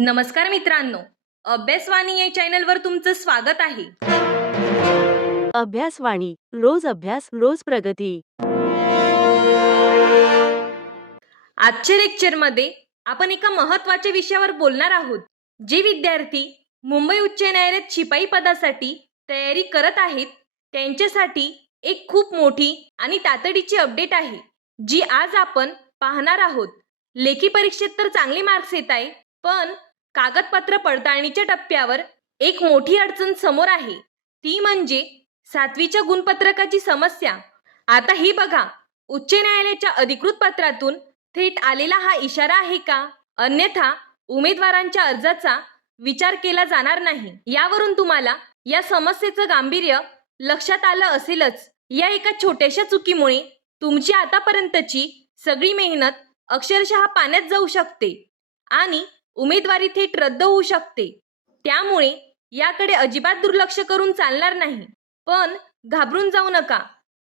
नमस्कार मित्रांनो, अभ्यासवाणी या चॅनलवर तुमचं स्वागत आहे. अभ्यासवाणी रोज अभ्यास रोज प्रगती. आजच्या लेक्चरमध्ये आपण एका महत्त्वाच्या विषयावर बोलणार आहोत. जे विद्यार्थी मुंबई उच्च न्यायालयात शिपाई पदासाठी तयारी करत आहेत त्यांच्यासाठी एक खूप मोठी आणि तातडीची अपडेट आहे, जी आज आपण पाहणार आहोत. लेखी परीक्षेत तर चांगले मार्क्स येत आहे, पण कागदपत्र पडताळणीच्या टप्प्यावर एक मोठी अडचण समोर आहे. ती म्हणजे 7वीच्या गुणपत्रकाची समस्या. आता ही बघा, उच्च न्यायालयाच्या अधिकृत पत्रातून थेट आलेला हा इशारा आहे का? अन्यथा उमेदवारांच्या अर्जाचा विचार केला जाणार नाही. यावरून तुम्हाला या समस्येचं गांभीर्य लक्षात आलं असेलच. या एका छोट्याशा चुकीमुळे तुमची आतापर्यंतची सगळी मेहनत अक्षरशः पाण्यात जाऊ शकते आणि उमेदवारी थेट रद्द होऊ शकते. त्यामुळे याकडे अजिबात दुर्लक्ष करून चालणार नाही. पण घाबरून जाऊ नका,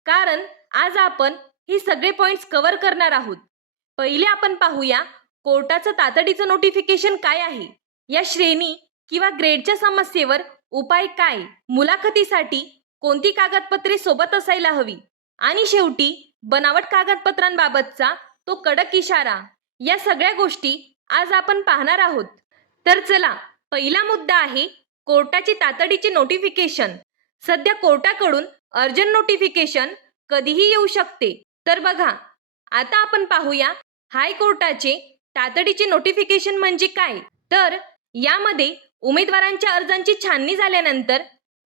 कारण आज आपण हे सगळे पॉइंट्स कव्हर करणार आहोत. पहिले आपण पाहूया कोर्टाचं तातडीचं नोटिफिकेशन काय आहे. या श्रेणी किंवा ग्रेडच्या समस्येवर उपाय काय, मुलाखतीसाठी कोणती कागदपत्रे सोबत असायला हवी, आणि शेवटी बनावट कागदपत्रांबाबतचा तो कडक इशारा. या सगळ्या गोष्टी आज आपण पाहणार आहोत. तर चला, पहिला मुद्दा आहे कोर्टाची तातडीची नोटिफिकेशन. सध्या कोर्टाकडून अर्जंट नोटिफिकेशन कधीही येऊ शकते. तर बघा, आता आपण पाहूया हायकोर्टाचे तातडीचे नोटिफिकेशन म्हणजे काय. तर यामध्ये उमेदवारांच्या अर्जांची छाननी झाल्यानंतर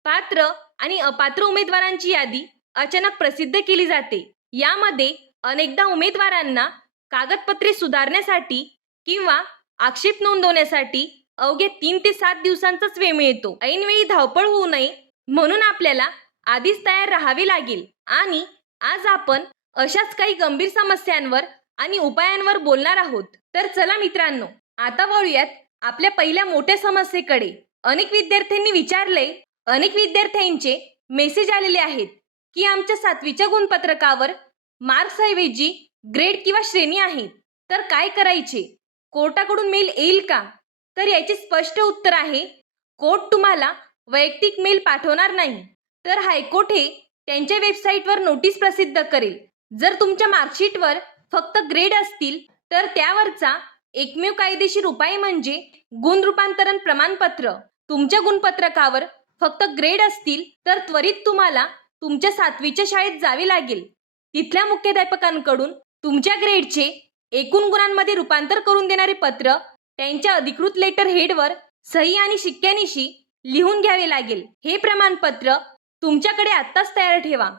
पात्र आणि अपात्र उमेदवारांची यादी अचानक प्रसिद्ध केली जाते. यामध्ये अनेकदा उमेदवारांना कागदपत्रे सुधारण्यासाठी किंवा आक्षेप नोंदवण्यासाठी अवघे 3 ते 7 दिवसांचाच वेळ मिळतो. ऐनवेळी धावपळ होऊ नये म्हणून आपल्याला आधीच तयार राहावे लागेल. आणि आज आपण अशाच काही गंभीर समस्यांवर आणि उपायांवर बोलणार आहोत. तर चला मित्रांनो, आता वळूयात आपल्या पहिल्या मोठ्या समस्येकडे. अनेक विद्यार्थ्यांचे मेसेज आलेले आहेत की आमच्या 7वीच्या गुणपत्रकावर मार्क्स ऐवजी ग्रेड किंवा श्रेणी आहे, तर काय करायचे? कोर्टाकडून मेल येईल का? तर याचे स्पष्ट उत्तर आहे, कोर्ट तुम्हाला वैयक्तिक मेल पाठवणार नाही, तर हायकोर्ट हे त्यांच्या वेबसाईटवर नोटीस प्रसिद्ध करेल. जर तुमच्या मार्कशीटवर फक्त ग्रेड असतील तर त्यावरचा एकमेव कायदेशीर उपाय म्हणजे गुण रूपांतरण प्रमाणपत्र. तुमच्या गुणपत्रकावर फक्त ग्रेड असतील तर त्वरित तुम्हाला तुमच्या 7वीच्या शाळेत जावे लागेल. तिथल्या मुख्याध्यापकांकडून तुमच्या ग्रेडचे एकूण गुणांमध्ये रूपांतर करून देणारे पत्र त्यांच्या अधिकृत लेटर हेडवर सही आणि शिक्क्यानिशी लिहून घ्यावे लागेल. हे प्रमाणपत्र तुमच्याकडे आत्ताच तयार ठेवा,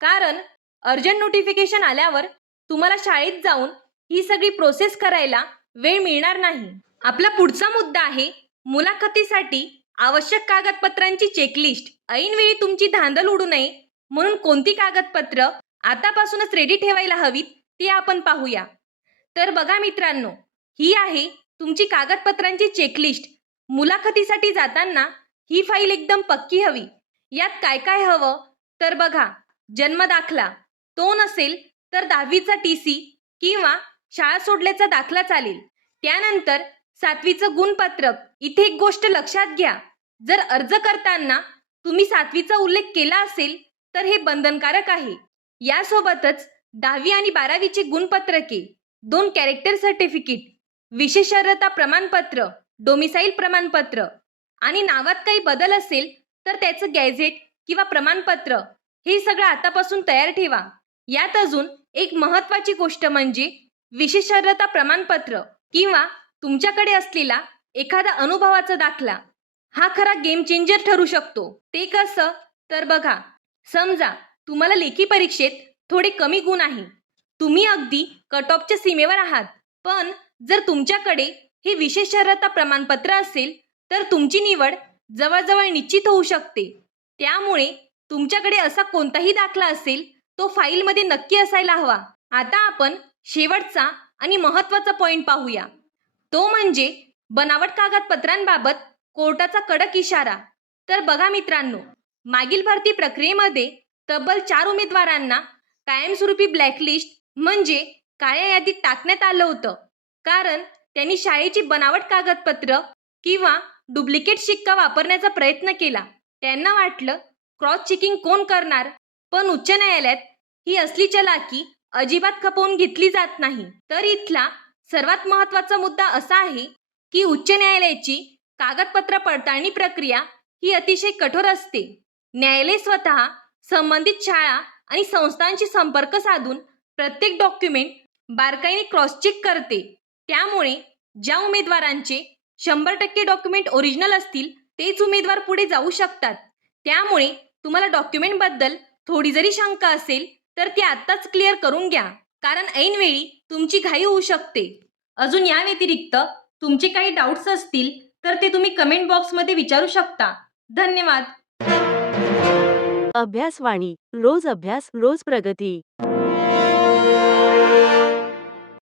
कारण अर्जंट नोटिफिकेशन आल्यावर तुम्हाला शाळेत जाऊन ही सगळी प्रोसेस करायला वेळ मिळणार नाही. आपला पुढचा मुद्दा आहे मुलाखतीसाठी आवश्यक कागदपत्रांची चेकलिस्ट. ऐनवेळी तुमची धांदल उडू नये म्हणून कोणती कागदपत्र आतापासूनच रेडी ठेवायला हवीत ते आपण पाहूया. तर बघा मित्रांनो, ही आहे तुमची कागदपत्रांची चेकलिस्ट. मुलाखतीसाठी जाताना ही फाईल एकदम पक्की हवी. यात काय काय हवं तर बघा, जन्म दाखला, तो नसेल तर 10वीचा TC किंवा शाळा सोडल्याचा दाखला चालेल. त्यानंतर 7वीचं गुणपत्रक. इथे एक गोष्ट लक्षात घ्या, जर अर्ज करताना तुम्ही 7वीचा उल्लेख केला असेल तर हे बंधनकारक आहे. यासोबतच 10वी आणि 12वीची गुणपत्रके, 2 कॅरेक्टर सर्टिफिकेट, विशेष अर्हता प्रमाणपत्र, डोमिसाईल प्रमाणपत्र, आणि नावात काही बदल असेल तर त्याचं गॅझेट किंवा प्रमाणपत्र, हे सगळं आतापासून तयार ठेवा. यात अजून एक महत्त्वाची गोष्ट म्हणजे विशेष अर्हता प्रमाणपत्र किंवा तुमच्याकडे असलेला एखादा अनुभवाचा दाखला. हा खरा गेम चेंजर ठरू शकतो. ते कसं तर बघा, समजा तुम्हाला लेखी परीक्षेत थोडे कमी गुण आहे, तुम्ही अगदी कट ऑफच्या सीमेवर आहात, पण जर तुमच्याकडे हे विशेष अर्हता प्रमाणपत्र असेल तर तुमची निवड जवळजवळ निश्चित होऊ शकते. त्यामुळे तुमच्याकडे असा कोणताही दाखला असेल तो फाईलमध्ये नक्की असायला हवा. आता आपण शेवटचा आणि महत्त्वाचा पॉइंट पाहूया, तो म्हणजे बनावट कागदपत्रांबाबत कोर्टाचा कडक इशारा. तर बघा मित्रांनो, मागील भरती प्रक्रियेमध्ये तब्बल 4 उमेदवारांना कायमस्वरूपी ब्लॅकलिस्ट म्हणजे काळ्या यादीत टाकण्यात आलं होतं, कारण त्यांनी शाळेची बनावट कागदपत्र किंवा डुप्लिकेट शिक्का वापरण्याचा प्रयत्न केला. त्यांना वाटलं क्रॉस चेकिंग कोण करणार, पण उच्च न्यायालयात ही असली चलाकी अजिबात खपवून घेतली जात नाही. तर इथला सर्वात महत्त्वाचा मुद्दा असा आहे की उच्च न्यायालयाची कागदपत्र पडताळणी प्रक्रिया ही अतिशय कठोर असते. न्यायालय स्वतः संबंधित शाळा आणि संस्थांशी संपर्क साधून प्रत्येक डॉक्युमेंट बारकाईने क्रॉस चेक करते. त्यामुळे ज्या उमेदवारांचे 100% डॉक्युमेंट ओरिजिनल असतील तेच उमेदवार पुढे जाऊ शकतात. त्यामुळे तुम्हाला डॉक्युमेंटबद्दल थोडी जरी शंका असेल तर ती आत्ताच क्लिअर करून घ्या, कारण ऐनवेळी तुमची घाई होऊ शकते. अजून या व्यतिरिक्त तुमचे काही डाऊट्स असतील तर ते तुम्ही कमेंट बॉक्समध्ये विचारू शकता. धन्यवाद. अभ्यासवाणी रोज अभ्यास रोज प्रगती.